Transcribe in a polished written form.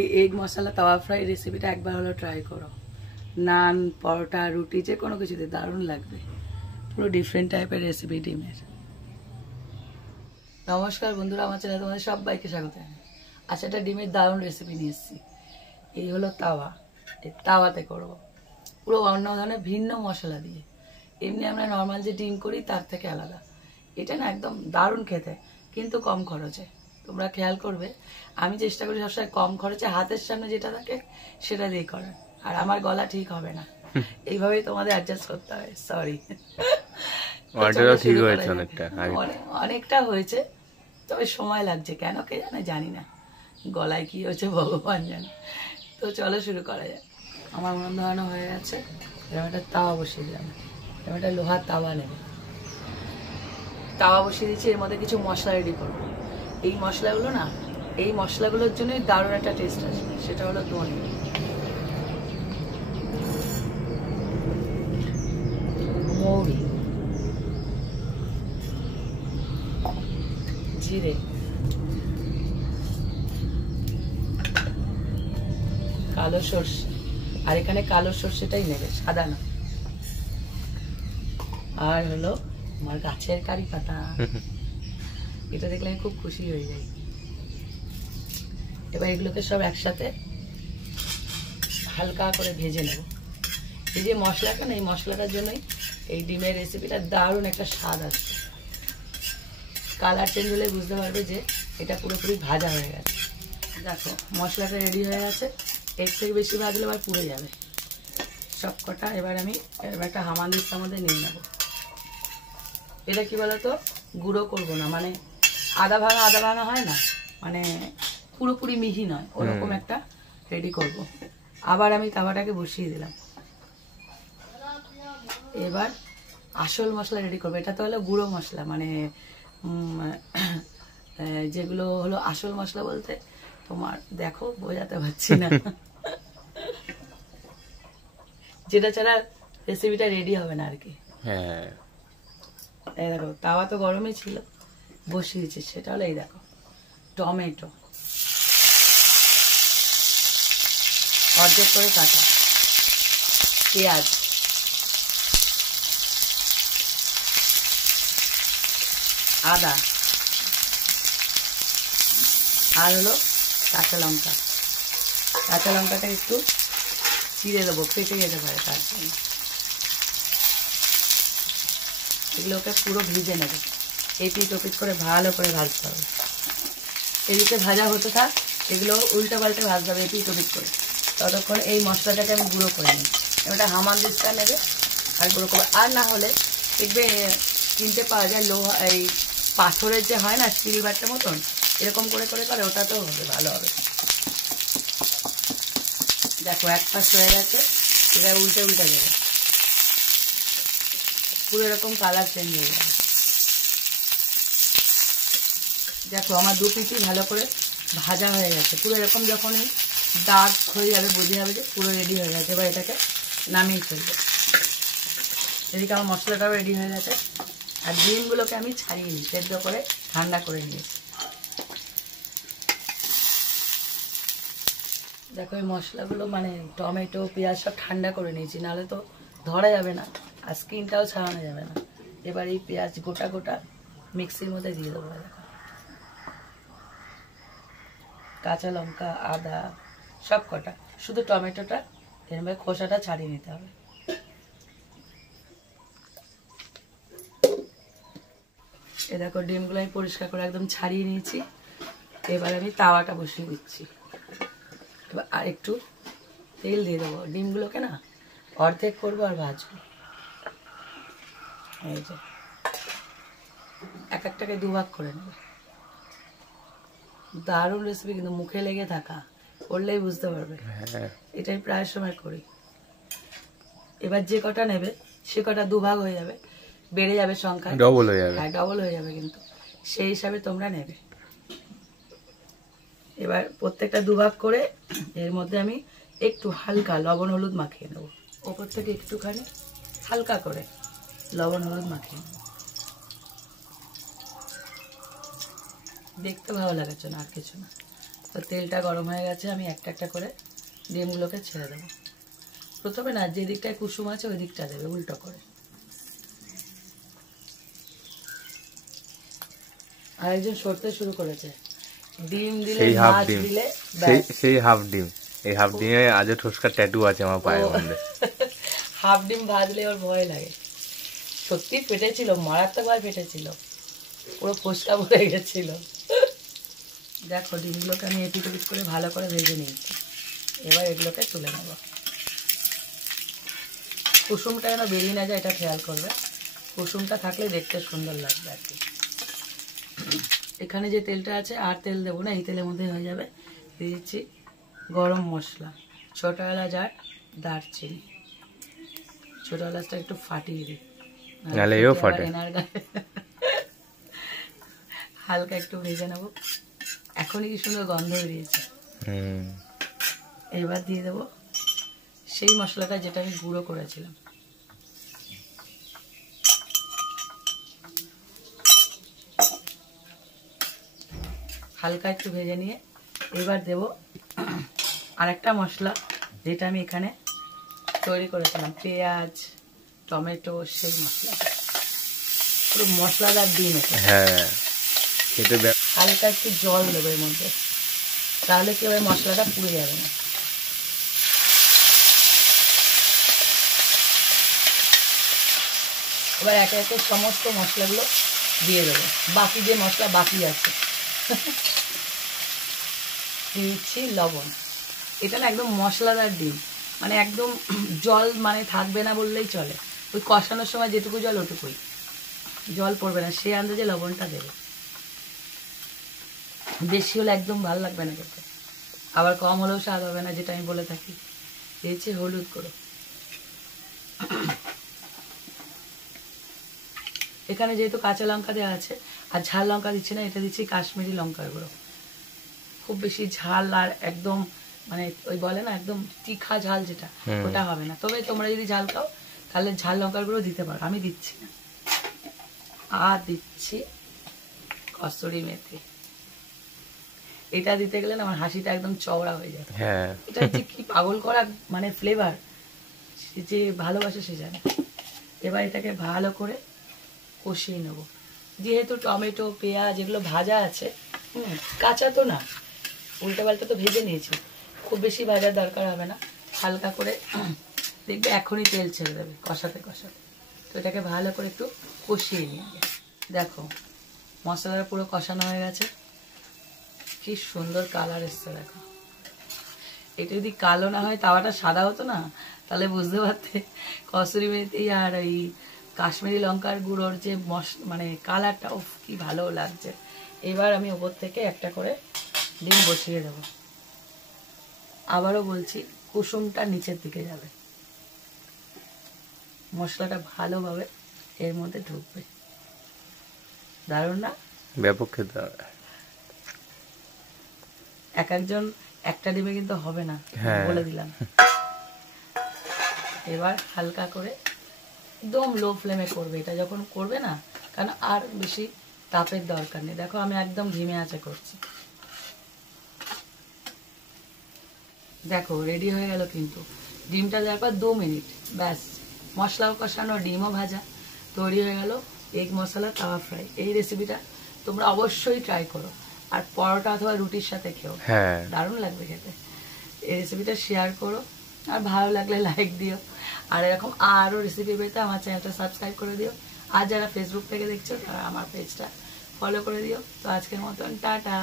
এই এগ মশলা তাওয়া ফ্রাই রেসিপিটা একবার হলো ট্রাই করো। নান, পরোটা, রুটি যে কোনো কিছুতে দারুণ লাগবে। পুরো ডিফারেন্ট টাইপের রেসিপি ডিমের। নমস্কার বন্ধুরা, আমার চ্যানেলে তোমাদের সবাইকে স্বাগত জানাই। আচ্ছা, একটা ডিমের দারুণ রেসিপি নিয়ে এসেছি। এই হলো তাওয়া, এই তাওয়াতে করবো পুরো অন্য ধরনের ভিন্ন মশলা দিয়ে। এমনি আমরা নর্মাল যে ডিম করি তার থেকে আলাদা। এটা না একদম দারুণ খেতে, কিন্তু কম খরচে। তোমরা খেয়াল করবে, আমি চেষ্টা করি সবসময় কম খরচে হাতের সামনে যেটা থাকে সেটা দিয়ে করার। আর আমার গলা ঠিক হবে না, এইভাবেই তোমাদের অ্যাডজাস্ট করতে হয়। সরি, অনেকটা হয়েছে, তবে সময় লাগছে কেন কে জানে, জানি না গলায় কি হয়েছে ভগবান জানে। তো চলো শুরু করা যায়। আমার মন ধরানো হয়ে গেছে। এরকম একটা তাওয়া বসিয়ে দিলাম, এরকম একটা লোহার তাওয়া নেবে। তাওয়া বসিয়ে দিচ্ছি, এর মধ্যে কিছু মশলা রেডি করবো। এই মশলাগুলো না, এই মশলাগুলোর জন্যই দারুণ একটা টেস্ট আসে। সেটা হলো ধনে, মৌরি, জিরে, কালো সর্ষে। আর এখানে কালো সর্ষেটাই নেবে, সাদা না। আর হলো আমার গাছের কারি পাতা, এটা দেখলে আমি খুব খুশি হয়ে যাই। এবার এগুলোকে সব একসাথে হালকা করে ভেজে নেব। এই যে মশলাটা না, এই মশলাটার জন্যই এই ডিমের রেসিপিটা দারুণ একটা স্বাদ আসছে। কালার চেঞ্জ হলে বুঝতে পারবে যে এটা পুরোপুরি ভাজা হয়ে গেছে। দেখো মশলাটা রেডি হয়ে গেছে। এর থেকে বেশি ভাজলে আবার পুড়ে যাবে সব কটা। এবার আমি একটা হামানদিস্তার মধ্যে নিয়ে নেব। এটা কি বলতো, গুঁড়ো করবো না, মানে আদা ভাঙা হয় না, মানে পুরোপুরি মিহি নয়, ওরকম একটা রেডি করব। আবার আমি তাওয়াটাকে বসিয়ে দিলাম। এবার আসল মশলা রেডি করবো। এটা তো হলো গুঁড়ো মশলা, মানে যেগুলো হলো আসল মশলা বলতে তোমার, দেখো বোঝাতে পারছি না, যেটা ছাড়া রেসিপিটা রেডি হবে না আর কি। হ্যাঁ, এই দেখো তাওয়া তো গরমই ছিল, বসিয়েছি। সেটা হলো এই দেখো, টমেটো অর্ধেক করে কাটা, পেঁয়াজ, আদা, আর হলো কাঁচা লঙ্কা। কাঁচা লঙ্কাটা একটু চিড়ে দেবো, কেটে যেতে পারে তার জন্য। এগুলোকে পুরো ভিজে নেবে, এপিট ওপিট করে ভালো করে ভাজতে হবে। এদিকে ভাজা হতে থাক, এগুলো উল্টে পাল্টে ভাজতে হবে এপিট ওপিট করে। ততক্ষণ এই মশলাটাকে আমি গুঁড়ো করে নিই। এটা হামানদিস্তা নেবে আর গুঁড়ো করবে। আর না হলে দেখবে কিনতে পাওয়া যায় লোহা, এই পাথরের যে হয় না স্টিল বাটের মতন, এরকম করে করে করে ওটাতেও হবে, ভালো হবে। দেখো এক পাশ হয়ে গেছে, এটা উল্টে উল্টে দেবে, পুরো এরকম কালার চেঞ্জ হয়ে যাবে। দেখো আমার দু পিঠই ভালো করে ভাজা হয়ে গেছে, পুরো এরকম যখনই ডার্ক হয়ে যাবে বুঝে যাবে যে পুরো রেডি হয়ে গেছে। এবার এটাকে নামিয়ে ফেলবো। এদিকে আমার মশলাটাও রেডি হয়ে গেছে। আর ডিমগুলোকে আমি ছাড়িয়ে নিই, সেদ্ধ করে ঠান্ডা করে নিয়েছি। দেখো এই মশলাগুলো মানে টমেটো পেঁয়াজ সব ঠান্ডা করে নিয়েছি, নাহলে তো ধরা যাবে না আর স্কিনটাও ছাড়ানো যাবে না। এবার এই পেঁয়াজ গোটা গোটা মিক্সির মধ্যে দিয়ে দেবো। দেখো কাঁচা লঙ্কা, আদা সব কটা, শুধু টমেটোটা এরকম খোসাটা ছাড়িয়ে নিতে হবে। এ দেখো ডিমগুলো আমি পরিষ্কার করে একদম ছাড়িয়ে নিয়েছি। এবার আমি তাওয়াটা বসিয়ে দিচ্ছি। এবার আর একটু তেল দিয়ে দেবো। ডিমগুলোকে না অর্ধেক করবো আর ভাজবো। এই যে এক একটাকে দুভাগ করে নেবে। দারুণ রেসিপি, কিন্তু মুখে লেগে থাকা, করলেই বুঝতে পারবে। এটাই প্রায় সময় করি। এবার যে কটা নেবে সে কটা দুভাগ হয়ে যাবে, বেড়ে যাবে সংখ্যা, ডবল হয়ে যাবে। হ্যাঁ ডবল হয়ে যাবে, কিন্তু সেই হিসাবে তোমরা নেবে। এবার প্রত্যেকটা দুভাগ করে এর মধ্যে আমি একটু হালকা লবণ হলুদ মাখিয়ে নেবো। ওপর থেকে একটুখানি হালকা করে লবণ হলুদ মাখিয়ে নেবো। দেখতে ভালো লাগার জন্য, আর কিছু না। তো তেলটা গরম হয়ে গেছে, আমি একটা একটা করে ডিমগুলোকে ছেড়ে দেবো। প্রথমে না যে দিকটায় কুসুম আছে ওই দিকটা দেবে, উল্টো করে। আরেকজন সরতে শুরু করেছে, ডিম দিলে মাছ দিলে সেই হাফ ডিম, এই হাফ ডিমে আজও ঠোসকা ট্যাটু আছে আমার পায়ের মধ্যে। হাফ ডিম ভাজলে ওর ভয় লাগে। সত্যি ফেটেছিল, মারাত্মকভাবে ফেটেছিল, পুরো ফোসকা ভরে গেছিল। দেখো ডিমগুলোকে আমি এপিট ওপিট করে ভালো করে ভেজে নিয়েছি। এবার এগুলোকে তুলে নেব। কুসুমটা যেন বেরিয়ে না যায় এটা খেয়াল করবে, কুসুমটা থাকলে দেখতে সুন্দর লাগবে আর কি। এখানে যে তেলটা আছে আর তেল দেবো না, এই তেলের মধ্যে হয়ে যাবে। দিয়ে দিচ্ছি গরম মশলা, ছোট এলাচ আর দারচিনি। ছোট এলাচটা একটু ফাটিয়ে দিই, হালকা একটু ভেজে নেবো। এখনই কি সুন্দর গন্ধ বেরিয়েছে। এবার দিয়ে দেবো সেই মশলাটা যেটা আমি গুঁড়ো করেছিলাম। হালকা একটু ভেজে নিয়ে এবার দেব আরেকটা মশলা যেটা আমি এখানে তৈরি করেছিলাম, পেঁয়াজ টমেটো, সেই মশলা। পুরো মশলাদার ডিম এটা। হ্যাঁ, হালকা একটু জল দেবো এর মধ্যে, তাহলে কি ওই মশলাটা পুড়ে যাবে না। এবার একে একে সমস্ত মশলাগুলো দিয়ে দেবো, বাকি যে মশলা বাকি আছে। দিচ্ছি লবণ। এটা না একদম মশলাদার ডিম, মানে একদম জল মানে থাকবে না বললেই চলে। ওই কষানোর সময় যেটুকু জল ওটুকুই, জল পড়বে না, সেই আন্দাজে লবণটা দেবে। বেশি হলে একদম ভালো লাগবে না খেতে, আবার কম হলেও স্বাদ হবে না, যেটা আমি বলে থাকি। দিয়েছি হলুদ গুঁড়ো। এখানে যেহেতু কাঁচা লঙ্কা দেওয়া আছে আর ঝাল লঙ্কা দিচ্ছি না, এটা দিচ্ছি কাশ্মীরি লঙ্কার গুঁড়ো। খুব বেশি ঝাল আর একদম মানে ওই বলে না একদম তীখা ঝাল যেটা, ওটা হবে না। তবে তোমরা যদি ঝাল খাও তাহলে ঝাল লঙ্কার গুঁড়ো দিতে পারো, আমি দিচ্ছি না। আর দিচ্ছি কসুরি মেথি। এটা দিতে গেলে না আমার হাসিটা একদম চওড়া হয়ে যায়। এটা যে কি পাগল করা মানে ফ্লেভার, যে ভালোবাসে সে জানে। এবার এটাকে ভালো করে কষিয়ে নেব। যেহেতু টমেটো পেঁয়াজ এগুলো ভাজা আছে, কাঁচা তো না, উল্টো পাল্টা তো ভেজে নিয়েছি, খুব বেশি ভাজার দরকার হবে না। হালকা করে দেখবে এখনই তেল ছেড়ে দেবে কষাতে কষাতে। তো এটাকে ভালো করে একটু কষিয়ে নিয়ে দেখো মশলাটা পুরো কষানো হয়ে গেছে। কি সুন্দর কালার এসছে দেখো। এটা যদি কালো না হয়, তাওয়াটা সাদা হতো না, তাহলে বুঝতে পারতে কসুরি মেথি আর এই কাশ্মীরি লঙ্কার গুঁড়োর যে মানে কালারটা কি ভালো লাগছে। এবার আমি ওপর থেকে একটা করে ডিম বসিয়ে দেব। আবারও বলছি, কুসুমটা নিচের দিকে যাবে, মশলাটা ভালোভাবে এর মধ্যে ঢুকবে। দারুণ না? ব্যাপক খেতে হবে। এক একজন একটা ডিমে কিন্তু হবে না, বলে দিলাম। এবার হালকা করে একদম লো ফ্লেমে করবে এটা, যখন করবে না, কারণ আর বেশি তাপের দরকার নেই। দেখো আমি একদম ধিমে আঁচে করছি। দেখো রেডি হয়ে গেল কিন্তু ডিমটা দেওয়ার পর 2 মিনিট ব্যাস, মশলাও কষানো ডিমও ভাজা, তৈরি হয়ে গেল এগ মশলা তাওয়া ফ্রাই। এই রেসিপিটা তোমরা অবশ্যই ট্রাই করো, আর পরোটা অথবা রুটির সাথে খেও, দারুণ লাগবে খেতে। এই রেসিপিটা শেয়ার করো, আর ভালো লাগলে লাইক দিও, আর এরকম আরও রেসিপি পেতে আমার চ্যানেলটা সাবস্ক্রাইব করে দিও। আর যারা ফেসবুক থেকে দেখছো তারা আমার পেজটা ফলো করে দিও। তো আজকের মতন টাটা।